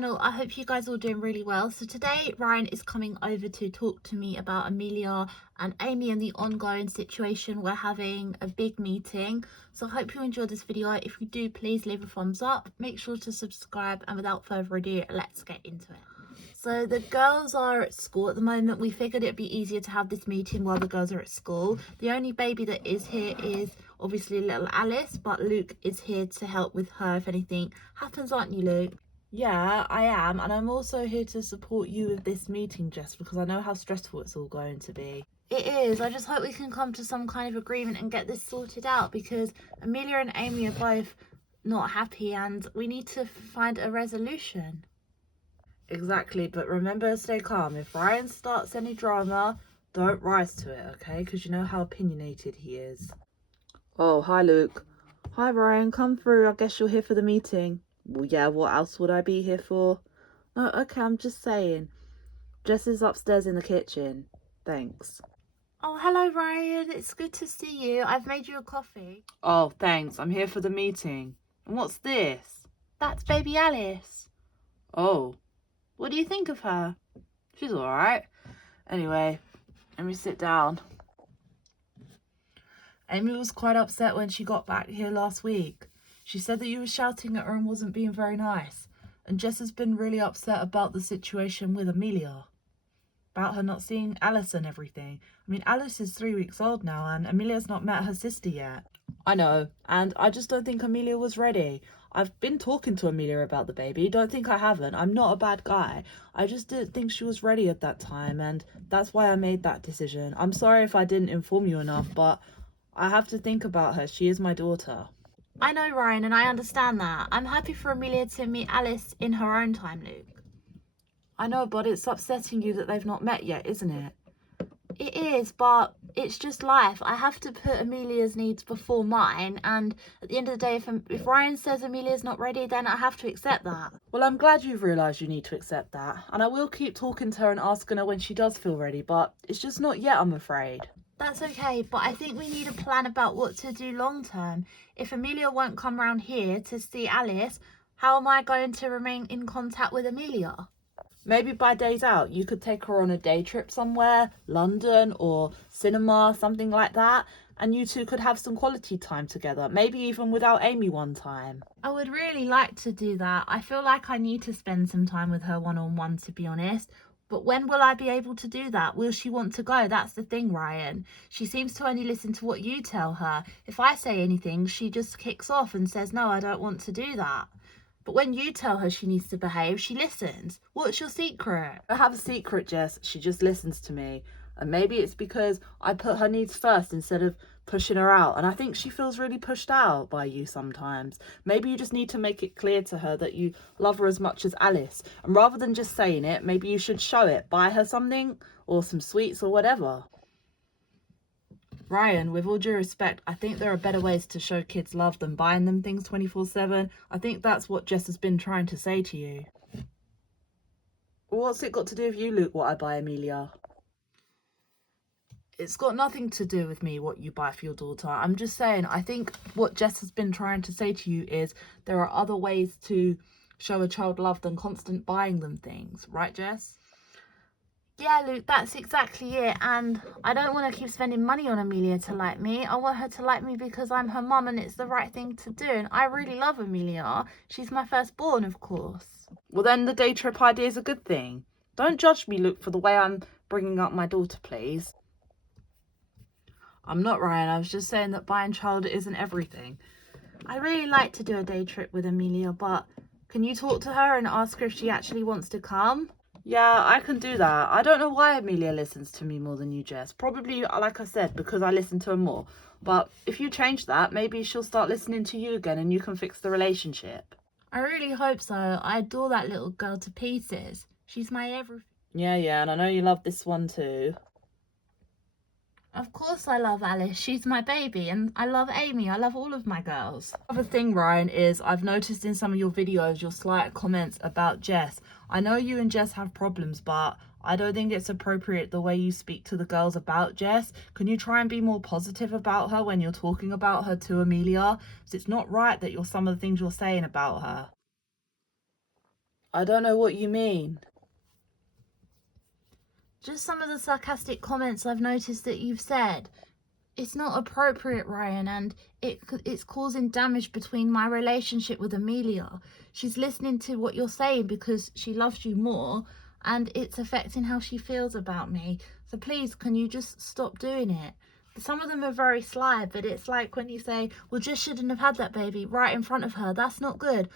channel. I hope you guys are all doing really well. So today Ryan is coming over to talk to me about Amelia and Amy and the ongoing situation. We're having a big meeting, so I hope you enjoyed this video. If you do, please leave a thumbs up, make sure to subscribe, and without further ado, let's get into it. So the girls are at school at the moment. We figured it'd be easier to have this meeting while the girls are at school. The only baby that is here is obviously little Alice, but Luke is here to help with her if anything happens, aren't you, Luke? Yeah, I am, and I'm also here to support you with this meeting, Jess, because I know how stressful it's all going to be. It is. I just hope we can come to some kind of agreement and get this sorted out, because Amelia and Amy are both not happy and we need to find a resolution. Exactly, but remember to stay calm. If Ryan starts any drama, don't rise to it, okay? Because you know how opinionated he is. Oh, hi, Luke. Hi, Ryan. Come through. I guess you're here for the meeting. Well, yeah, what else would I be here for? No, okay, I'm just saying. Jess is upstairs in the kitchen. Thanks. Oh, hello, Ryan. It's good to see you. I've made you a coffee. Oh, thanks. I'm here for the meeting. And what's this? That's baby Alice. Oh. What do you think of her? She's all right. Anyway, let me sit down. Amy was quite upset when she got back here last week. She said that you were shouting at her and wasn't being very nice. And Jess has been really upset about the situation with Amelia. About her not seeing Alice and everything. I mean, Alice is 3 weeks old now and Amelia's not met her sister yet. I know, and I just don't think Amelia was ready. I've been talking to Amelia about the baby. Don't think I haven't. I'm not a bad guy. I just didn't think she was ready at that time, and that's why I made that decision. I'm sorry if I didn't inform you enough, but I have to think about her. She is my daughter. I know, Ryan, and I understand that. I'm happy for Amelia to meet Alice in her own time, Luke. I know, but it's upsetting you that they've not met yet, isn't it? It is, but it's just life. I have to put Amelia's needs before mine, and at the end of the day, if Ryan says Amelia's not ready, then I have to accept that. Well, I'm glad you've realised you need to accept that, and I will keep talking to her and asking her when she does feel ready, but it's just not yet, I'm afraid. That's okay, but I think we need a plan about what to do long term. If Amelia won't come round here to see Alice, how am I going to remain in contact with Amelia? Maybe by days out, you could take her on a day trip somewhere, London or cinema, something like that, and you two could have some quality time together, maybe even without Amy one time. I would really like to do that. I feel like I need to spend some time with her one-on-one, to be honest. But when will I be able to do that? Will she want to go? That's the thing, Ryan. She seems to only listen to what you tell her. If I say anything, she just kicks off and says, no, I don't want to do that. But when you tell her she needs to behave, she listens. What's your secret? I have a secret, Jess. She just listens to me. And maybe it's because I put her needs first instead of pushing her out. And I think she feels really pushed out by you sometimes. Maybe you just need to make it clear to her that you love her as much as Alice. And rather than just saying it, maybe you should show it. Buy her something or some sweets or whatever. Ryan, with all due respect, I think there are better ways to show kids love than buying them things 24/7. I think that's what Jess has been trying to say to you. What's it got to do with you, Luke, what I buy Amelia? It's got nothing to do with me, what you buy for your daughter. I'm just saying, I think what Jess has been trying to say to you is there are other ways to show a child love than constant buying them things. Right, Jess? Yeah, Luke, that's exactly it. And I don't want to keep spending money on Amelia to like me. I want her to like me because I'm her mum and it's the right thing to do. And I really love Amelia. She's my firstborn, of course. Well, then the day trip idea is a good thing. Don't judge me, Luke, for the way I'm bringing up my daughter, please. I'm not, Ryan. I was just saying that buying child isn't everything. I really like to do a day trip with Amelia, but can you talk to her and ask her if she actually wants to come? Yeah, I can do that. I don't know why Amelia listens to me more than you, Jess. Probably, like I said, because I listen to her more. But if you change that, maybe she'll start listening to you again and you can fix the relationship. I really hope so. I adore that little girl to pieces. She's my everything. Yeah, and I know you love this one too. Of course I love Alice. She's my baby, and I love Amy. I love all of my girls. Other thing, Ryan, is I've noticed in some of your videos your slight comments about Jess. I know you and Jess have problems, but I don't think it's appropriate the way you speak to the girls about Jess. Can you try and be more positive about her when you're talking about her to Amelia? Because it's not right that some of the things you're saying about her. I don't know what you mean. Just some of the sarcastic comments I've noticed that you've said. It's not appropriate, Ryan, and it's causing damage between my relationship with Amelia. She's listening to what you're saying because she loves you more, and it's affecting how she feels about me. So please, can you just stop doing it? Some of them are very sly, but it's like when you say, well, Jess shouldn't have had that baby right in front of her. That's not good.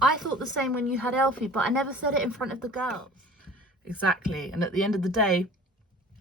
I thought the same when you had Elfie, but I never said it in front of the girls. Exactly. And at the end of the day,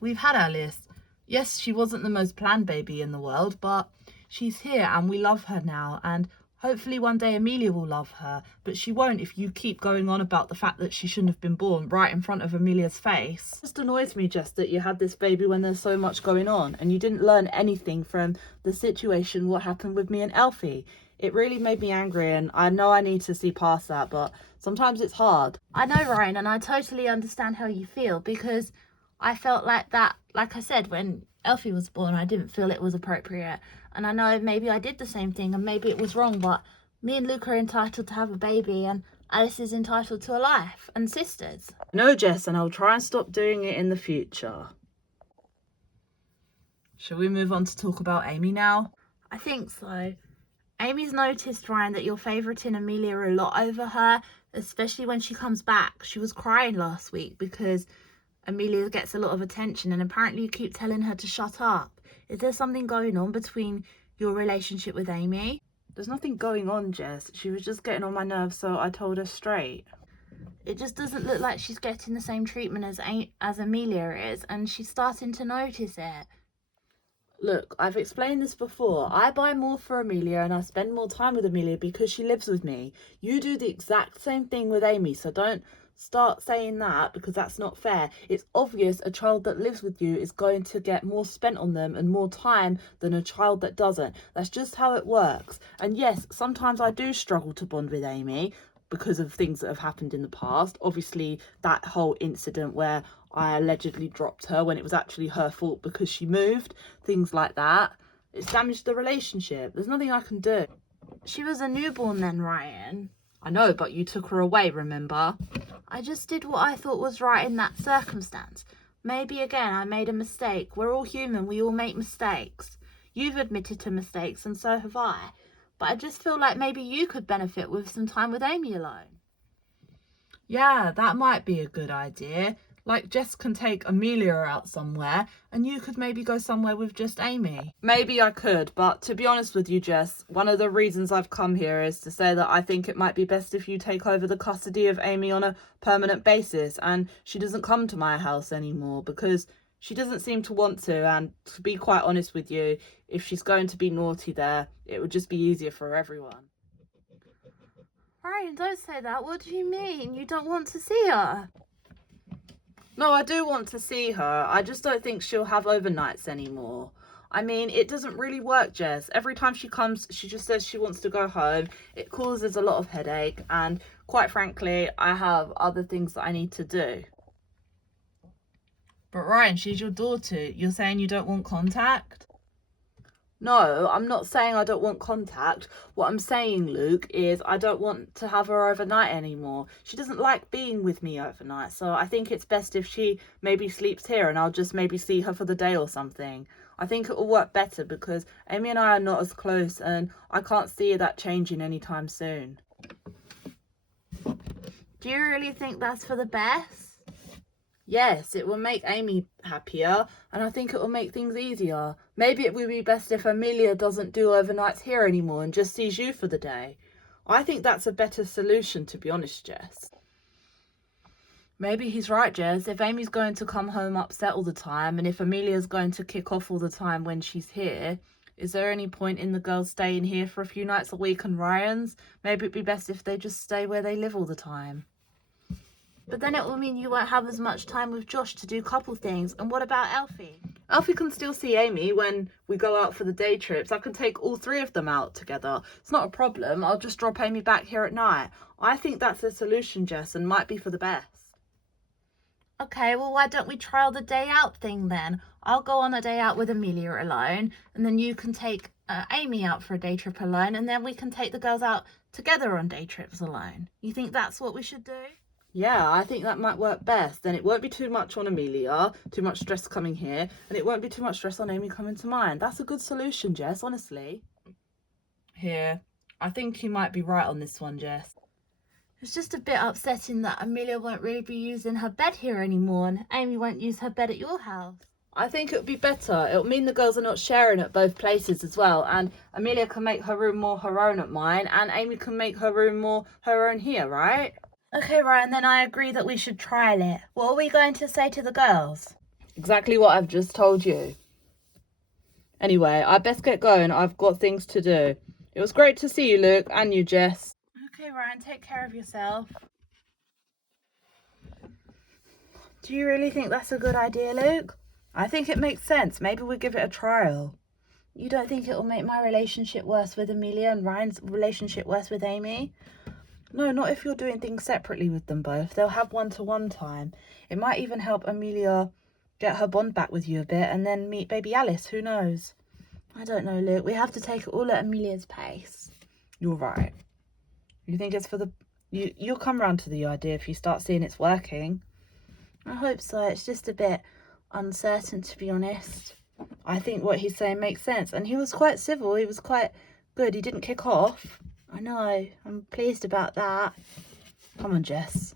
we've had our list. Yes, she wasn't the most planned baby in the world, but she's here and we love her now. And hopefully one day Amelia will love her, but she won't if you keep going on about the fact that she shouldn't have been born right in front of Amelia's face. It just annoys me, Jess, that you had this baby when there's so much going on and you didn't learn anything from the situation, what happened with me and Elfie. It really made me angry, and I know I need to see past that, but sometimes it's hard. I know, Ryan, and I totally understand how you feel, because I felt like that, like I said, when Elfie was born, I didn't feel it was appropriate. And I know maybe I did the same thing and maybe it was wrong, but me and Luke are entitled to have a baby and Alice is entitled to a life and sisters. No, Jess, and I'll try and stop doing it in the future. Shall we move on to talk about Amy now? I think so. Amy's noticed, Ryan, that you're favouriting Amelia a lot over her, especially when she comes back. She was crying last week because Amelia gets a lot of attention and apparently you keep telling her to shut up. Is there something going on between your relationship with Amy? There's nothing going on, Jess. She was just getting on my nerves, so I told her straight. It just doesn't look like she's getting the same treatment as Amelia is, and she's starting to notice it. Look, I've explained this before. I buy more for Amelia and I spend more time with Amelia because she lives with me. You do the exact same thing with Amy, so don't start saying that because that's not fair. It's obvious a child that lives with you is going to get more spent on them and more time than a child that doesn't. That's just how it works. And yes, sometimes I do struggle to bond with Amy because of things that have happened in the past. Obviously, that whole incident where I allegedly dropped her when it was actually her fault because she moved, things like that. It's damaged the relationship. There's nothing I can do. She was a newborn then, Ryan. I know, but you took her away, remember? I just did what I thought was right in that circumstance. Maybe again I made a mistake. We're all human, we all make mistakes. You've admitted to mistakes and so have I. But I just feel like maybe you could benefit with some time with Amy alone. Yeah, that might be a good idea. Like, Jess can take Amelia out somewhere and you could maybe go somewhere with just Amy. Maybe I could, but to be honest with you, Jess, one of the reasons I've come here is to say that I think it might be best if you take over the custody of Amy on a permanent basis and she doesn't come to my house anymore because she doesn't seem to want to. And to be quite honest with you, if she's going to be naughty there, it would just be easier for everyone. Ryan, don't say that. What do you mean? You don't want to see her? No, I do want to see her. I just don't think she'll have overnights anymore. I mean, it doesn't really work, Jess. Every time she comes, she just says she wants to go home. It causes a lot of headache. And quite frankly, I have other things that I need to do. But Ryan, she's your daughter. You're saying you don't want contact? No, I'm not saying I don't want contact. What I'm saying, Luke, is I don't want to have her overnight anymore. She doesn't like being with me overnight, so I think it's best if she maybe sleeps here and I'll just maybe see her for the day or something. I think it will work better because Amy and I are not as close and I can't see that changing anytime soon. Do you really think that's for the best? Yes, it will make Amy happier and I think it will make things easier. Maybe it would be best if Amelia doesn't do overnights here anymore and just sees you for the day. I think that's a better solution, to be honest, Jess. Maybe he's right, Jess. If Amy's going to come home upset all the time and if Amelia's going to kick off all the time when she's here, is there any point in the girls staying here for a few nights a week and Ryan's? Maybe it'd be best if they just stay where they live all the time. But then it will mean you won't have as much time with Josh to do couple things. And what about Elfie? Elfie can still see Amy when we go out for the day trips. I can take all three of them out together. It's not a problem. I'll just drop Amy back here at night. I think that's a solution, Jess, and might be for the best. Okay, well, why don't we trial the day out thing then? I'll go on a day out with Amelia alone, and then you can take Amy out for a day trip alone, and then we can take the girls out together on day trips alone. You think that's what we should do? Yeah, I think that might work best. Then it won't be too much on Amelia, too much stress coming here, and it won't be too much stress on Amy coming to mine. That's a good solution, Jess, honestly. Here, I think you might be right on this one, Jess. It's just a bit upsetting that Amelia won't really be using her bed here anymore and Amy won't use her bed at your house. I think it would be better. It'll mean the girls are not sharing at both places as well, and Amelia can make her room more her own at mine, and Amy can make her room more her own here, right? Okay, Ryan, then I agree that we should trial it. What are we going to say to the girls? Exactly what I've just told you. Anyway, I best get going. I've got things to do. It was great to see you, Luke, and you, Jess. Okay, Ryan, take care of yourself. Do you really think that's a good idea, Luke? I think it makes sense. Maybe we give it a trial. You don't think it will make my relationship worse with Amelia and Ryan's relationship worse with Amy? No, not if you're doing things separately with them both. They'll have one-to-one time. It might even help Amelia get her bond back with you a bit and then meet baby Alice. Who knows? I don't know, Luke. We have to take it all at Amelia's pace. You're right. You think it's for the... You'll come round to the idea if you start seeing it's working. I hope so. It's just a bit uncertain, to be honest. I think what he's saying makes sense. And he was quite civil. He was quite good. He didn't kick off. I know. I'm pleased about that. Come on, Jess.